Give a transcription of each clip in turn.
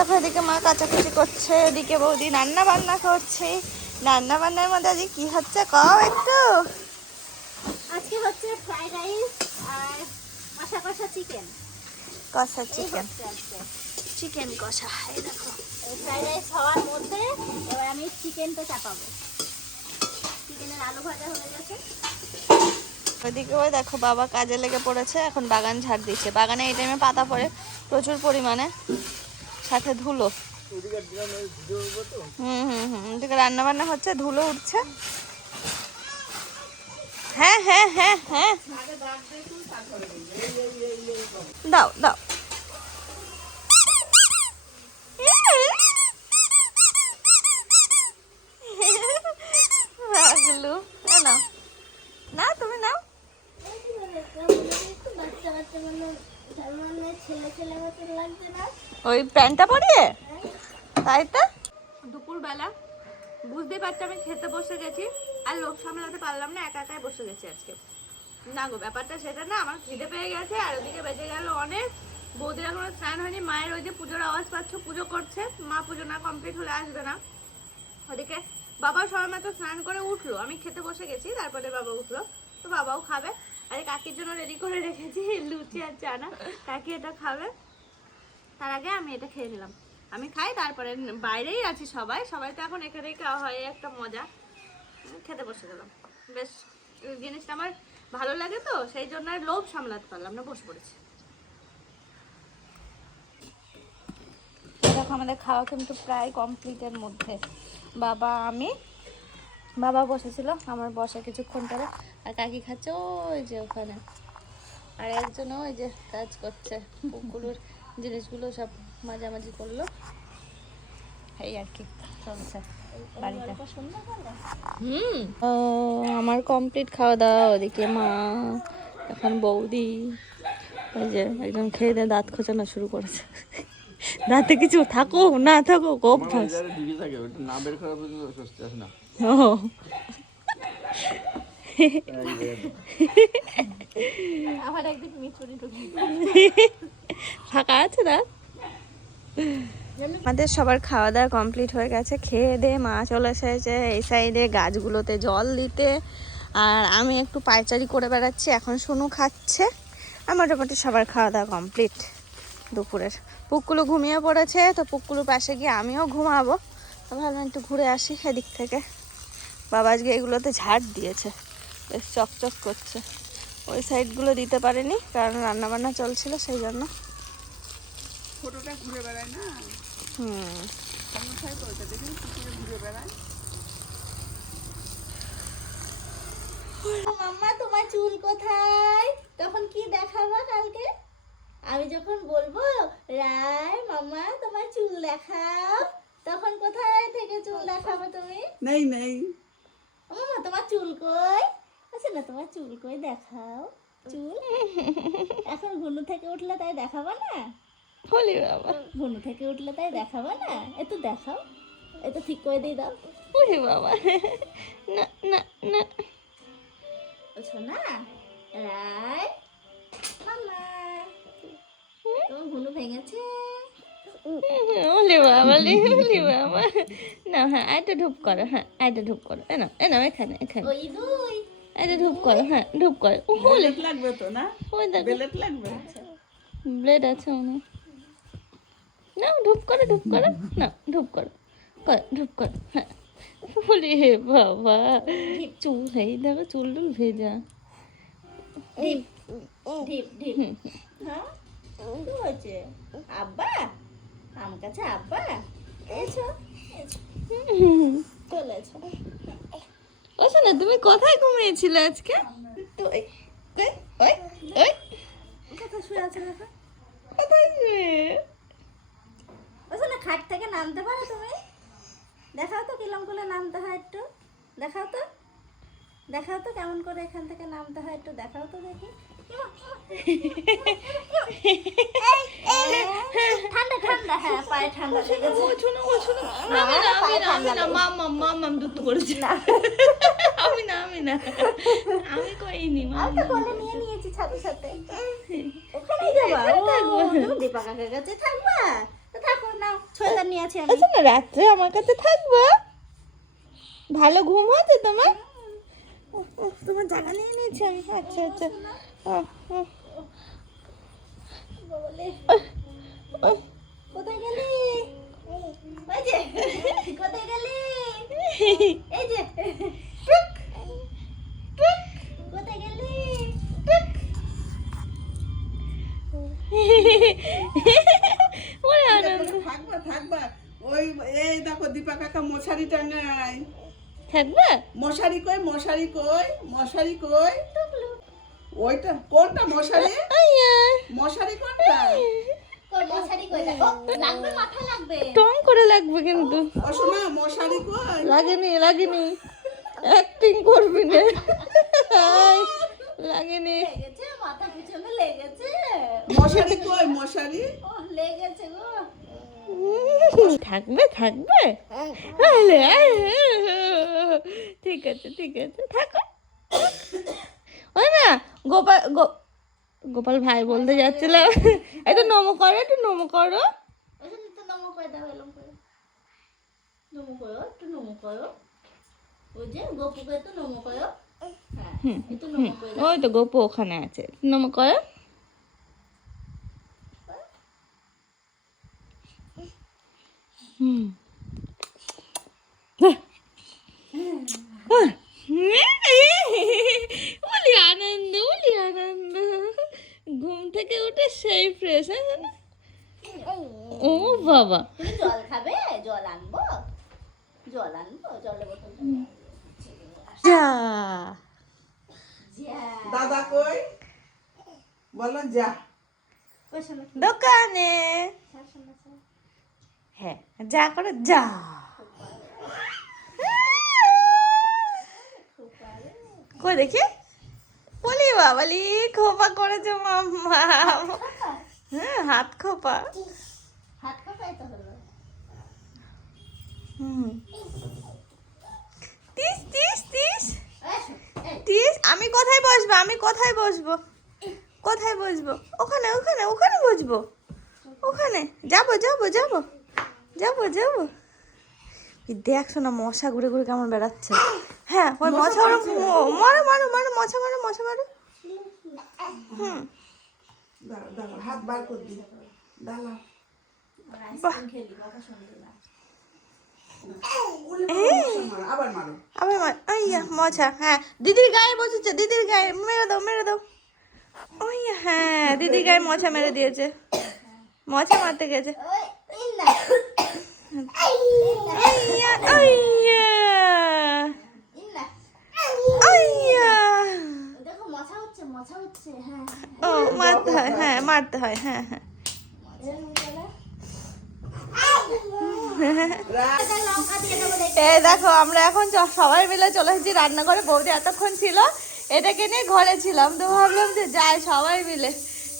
দেখো এদিকে মা কাচাকুচি করছে, এদিকে বৌদি রান্না বান্না করছে। রান্না বান্নার মধ্যে আজকে কি হচ্ছে কও একটু। আজকে হচ্ছে ফ্রাইড রাইস আর কষা কষা চিকেন। কষা চিকেন, চিকেন কষা। এই দেখো ফ্রাইড রাইস হওয়ার মধ্যে এবার আমি চিকেনটা চাপাবো। চিকেনের আলু ভাজা হয়ে গেছে। ওইদিকে ওই দেখো বাবা কাজে লেগে পড়েছে, এখন বাগান ঝাড় দিচ্ছে। বাগানে এই টাইমে পাতা পড়ে প্রচুর পরিমাণে, সাথে ধুলো। এদিকে রান্না বান্না হচ্ছে, ধুলো উঠছে। হ্যাঁ হ্যাঁ হ্যাঁ হ্যাঁ, দাও দাও। পাগলু, নাও না, তুমি নাও। ওই প্যান্টটা পরিয়ে তাই তো। দুপুরবেলা বুঝতেই পারছি আমি খেতে বসে গেছি, আর লোক সামলাতে পারলাম না, একা একাই বসে গেছি আজকে। না গো, ব্যাপারটা সেটা না, আমার খিদে পেয়ে গেছে। আর ওদিকে বেজে গেল অনেক, বৌদির এখনো স্নান হয়নি। মায়ের ওই যে পুজোর আওয়াজ পাচ্ছ, পুজো করছে। মা পুজো না কমপ্লিট হলে আসবে না। ওদিকে বাবা সবাই মাত্র স্নান করে উঠলো, আমি খেতে বসে গেছি, তারপরে বাবা উঠলো, তো বাবাও খাবে। আরে কাকির জন্য রেডি করে রেখেছি লুচি আর চানা, কাকি এটা খাবে। তার আগে আমি এটা খেয়ে নিলাম, আমি খাই, তারপরে বাইরেই আছি সবাই, সবাই তো এখন এখানেই খাওয়া হয়, একটা মজা। খেতে বসে গেলাম, বেশ জিনিসটা আমার ভালো লাগে তো, সেই জন্য আর লোভ সামলাতে পারলাম না, বসে পড়েছি। দেখো আমাদের খাওয়া কিন্তু প্রায় কমপ্লিটের মধ্যে। বাবা আমি, বাবা বসেছিল, আমার বসা কিছুক্ষণ পরে, আর কাকি খাচ্ছে ওই যে ওখানে, আর একজন ওই যে কাজ করছে, পুকুরের জিনিসগুলো সব মাঝামাঝি করলো, এই আর কি চলছে বাড়িতে। আমার কমপ্লিট খাওয়া দাওয়া। ওদিকে মা, এখন বৌদি, ওই যে একদম খেয়ে দিয়ে দাঁত খোঁচানো শুরু করেছে। দাঁতে কিছু থাকো না থাকো অভ্যাস। ফাঁকা আছে না। আমাদের সবার খাওয়া দাওয়া কমপ্লিট হয়ে গেছে, খেয়ে দিয়ে মা চলে এসেছে এই সাইডে গাছগুলোতে জল দিতে, আর আমি একটু পায়চারি করে বেড়াচ্ছি। এখন সোনু খাচ্ছে, আর মোটামুটি সবার খাওয়া দাওয়া কমপ্লিট দুপুরের। পুকুলু ঘুমিয়ে পড়েছে, তো পুকুলুর পাশে গিয়ে আমিও ঘুমাবো। ভাবলাম একটু ঘুরে আসি এদিক থেকে। বাবা আজকে এগুলোতে ঝাড় দিয়েছে, বেশ চকচক করছে। ওই সাইডগুলো দিতে পারেনি, কারণ রান্নাবান্না চলছিল সেই জন্য। ছোটটা ঘুরে বেড়ায় না, ঘুরে বেড়ায়। মাম্মা তোমার চুল কোথায়? তখন কি দেখাবা কালকে? আমি যখন বলবো রায় মাম্মা তোমার চুল দেখাও, তখন কোথায় থেকে চুল দেখাবে তুমি? নেই নেই। মাম্মা তোমার চুল কই? আচ্ছা না, তোমার চুল কই দেখাও চুল। এখন ঘুনু থেকে উঠলে তাই দেখাবা না? বলি বাবা, ঘুনু থেকে উঠলে তাই দেখাবা না? একটু দেখাও, একটু ঠিক করে দিয়ে দাও। বলি বাবা, না না না। শোনা রায় মাম্মা তোমার ঘুনু ভেঙেছে। বলি বাবা, বলি বাবা, না হ্যাঁ আইটা ধূপ করো, হ্যাঁ আইটা ধূপ করো, এনো এনো এখানে এখানে, ওই দুই আইটা ধূপ করো, হ্যাঁ ধূপ করো। বেলেট লাগবে তো না? ওই দেখো বেলেট লাগবে। ব্লেড আছে মনে, না ধূপ করো ধূপ করো, না ধূপ করো, ধূপ করো, হ্যাঁ। বলি হে বাবা, চুল এই দেখো চুল টুল ভেজা। ঢিপ ঢিপ ঢিপ। হ্যাঁ কি হয়েছে? আব্বা আমার কাছে আব্বা এসো চলে এসো। ও শোনা, তুমি কোথায় ঘুমিয়েছিলে আজকে? তো ওই ওই ওই কোথায় শুয়ে আছে দেখো? কোথায় শুয়ে? ও শোনা, খাট থেকে নামতে পারো তুমি? দেখাও তো কিরম করে নামতে হয়, একটু দেখাও তো, দেখাও তো কেমন করে এখান থেকে নামতে হয়, একটু দেখাও তো দেখি। ঠান্ডা ঠান্ডা, হ্যাঁ পায়ে ঠান্ডা লেগেছে। আমি কইনি, আমি তো কোলে নিয়ে নিয়েছি সাথে সাথে। ওখানেই যাবা? ও তুমি দীপা কাকার কাছে থাকবা? তো থাকো নাও, সোয়েটার নিয়ে আছি আমি। আচ্ছা না, রাত্রে আমার কাছে থাকবা? ভালো ঘুম হচ্ছে তোমার? তোমার জায়গা নিয়ে নিয়েছি আমি। আচ্ছা আচ্ছা। বলে কোথায় গেলি? ওই যে কোথায় গেলি? এই যে টুক টুক, কোথায় গেলি? টুক। ওরে আনন্দ। থাকবা থাকবা। ওই এই দেখো দীপা কাকা মশারিটা নাই। থাকবা? মশারি কই, মশারি কই, মশারি কই? ওইটা কোনটা মশারি? আইয়া মশারি কোনটা? কই মশারি কই? দেখো লাগবে, মাথা লাগবে। টং করে লাগবে কিন্তু। ও শোনা মশারি কই? লাগেনি লাগেনি, অ্যাক্টিং করবি না। লাগেনি। লেগেছে, মাথা পিছনে লেগেছে। মশারি কই, মশারি? ও লেগেছে গো। থাকবে থাকবে? আলে, ঠিক আছে ঠিক আছে, থাকো। ওই না গোপাল ভাই বলতে যাচ্ছিল, একটু নমো করো, একটু নমো করো। ওখানে তো নমো করে দাও, এরকম করে নমো করো, একটু নমো করো। ওই যে গোপুকে তো নমো করো। হ্যাঁ, একটু নমো করে দাও। ওই তো গোপু ওখানে আছে, নমো করো। হুম। বলি আনন্দ, বলি আনন্দ। ঘুম থেকে উঠে সেই ফ্রেশ। ও বাবা, তুমি জল খাবে? জল আনবো, জল আনবো, জলের বোতল যা দাদা কই? বলো যা। দোকানে। হ্যাঁ, যা করে যা। কই দেখি? বলি বাবালি, খোপা করেছে মাম্মা। হ্যাঁ, হাত খোপা। হাত কাঁপাই তো হলো। হুম। তিস তিস তিস এসো, এই, তিস। আমি কোথায় বসবো? আমি কোথায় বসবো? কোথায় বসবো? ওখানে ওখানে ওখানে বসবো। ওখানে যাবো যাবো যাবো যাবো যাবো। এই দেখ শোনা, মশা ঘুরে ঘুরে কেমন বেড়াচ্ছে। হ্যাঁ, ওই মশা ওরম মারো মারো মারো, মশা মারো মশা মারো। হুম। দাঁড়াও দাঁড়াও, হাত বার করে দিই। দাঁড়াও। আইসক্রিম খেলি, বাবা শুনবে না। আবার মারো। আবার আইয়া মশা। হ্যাঁ, দিদির গায়ে বসেছে, দিদির গায়ে। মেরে দাও মেরে দাও। ওই হ্যাঁ, দিদির গায়ে মশা মেরে দিয়েছে। মশা মারতে গেছে। ওই, এই না। আইয়া আইয়া এই না। আইয়া। দেখো মশা হচ্ছে, মশা হচ্ছে। হ্যাঁ, ও মারতে হয়, হ্যাঁ মারতে হয়, হ্যাঁ হ্যাঁ। লঙ্কা দিয়ে দেবো দেখি। এই দেখো, আমরা এখন সবাই মিলে চলে এসেছি রান্নাঘরে। বৌদি এতক্ষণ ছিল, এটাকে নিয়ে ঘরে ছিলাম, তো ভাবলাম যে যাই সবাই মিলে।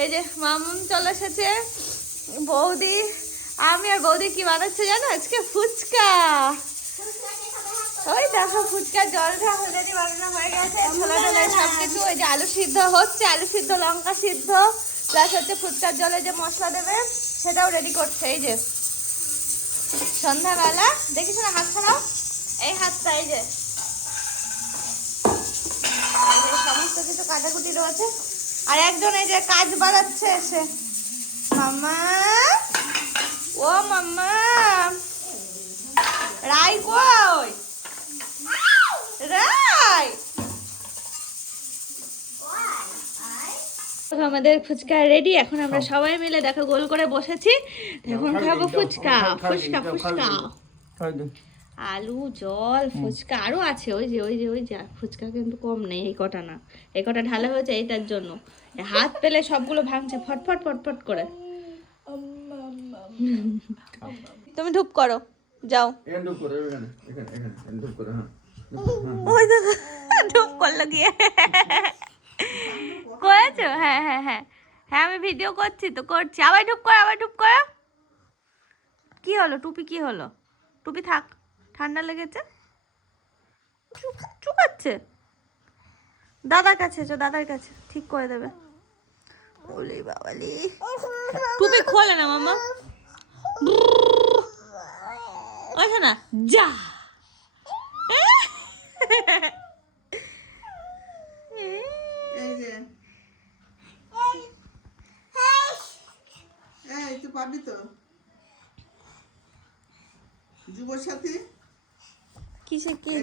এই যে মামুন চলে এসেছে, বৌদি, আমি আর বৌদি কি বানাচ্ছে জানো আজকে? ফুচকা। ওই দেখো ফুচকার জলটা অলরেডি বানানো হয়ে গেছে, ছোলা টোলা সব কিছু। ওই যে আলু সিদ্ধ হচ্ছে, আলু সিদ্ধ লঙ্কা সিদ্ধ প্লাস হচ্ছে ফুচকার জলে যে মশলা দেবে সেটাও রেডি করছে। এই যে সন্ধ্যাবেলা দেখিস না, হাত খারাপ, এই হাতটা এই যে সমস্ত কিছু কাটাকুটি রয়েছে। আর একজন এই যে কাজ বাড়াচ্ছে এসে, মাম্মা, ও মাম্মা, রাই কই? রাই, আমাদের ফুচকা রেডি। এখন আমরা সবাই মিলে দেখো গোল করে বসেছি, এখন খাবো ফুচকা। ফুচকা ফুচকা, আলু জল ফুচকা আরো আছে। ওই যে ওই যে ওই যে ফুচকা কিন্তু কম নেই, এই কটা না, এই কটা ঢালা হয়েছে এইটার জন্য। হাত পেলে সবগুলো ভাঙছে ফটফট ফটফট করে। তুমি ধূপ করো, যাও। ওই দেখো ধূপ করলো গিয়ে। করেছো? হ্যাঁ হ্যাঁ হ্যাঁ হ্যাঁ, আমি ভিডিও করছি তো, করছি। আবার ধূপ করো, আবার ধূপ করো। কি হলো? টুপি কি হলো? টুপি থাক, ঠান্ডা লেগেছে। চুকাচ্ছে, দাদার কাছে এসো, দাদার কাছে ঠিক করে দেবে। ওলে বাবালি, টুপি খোলে না মামা। দেখো না যা এই যে এই তুই পাবি তো যুবসাথী কিসে কি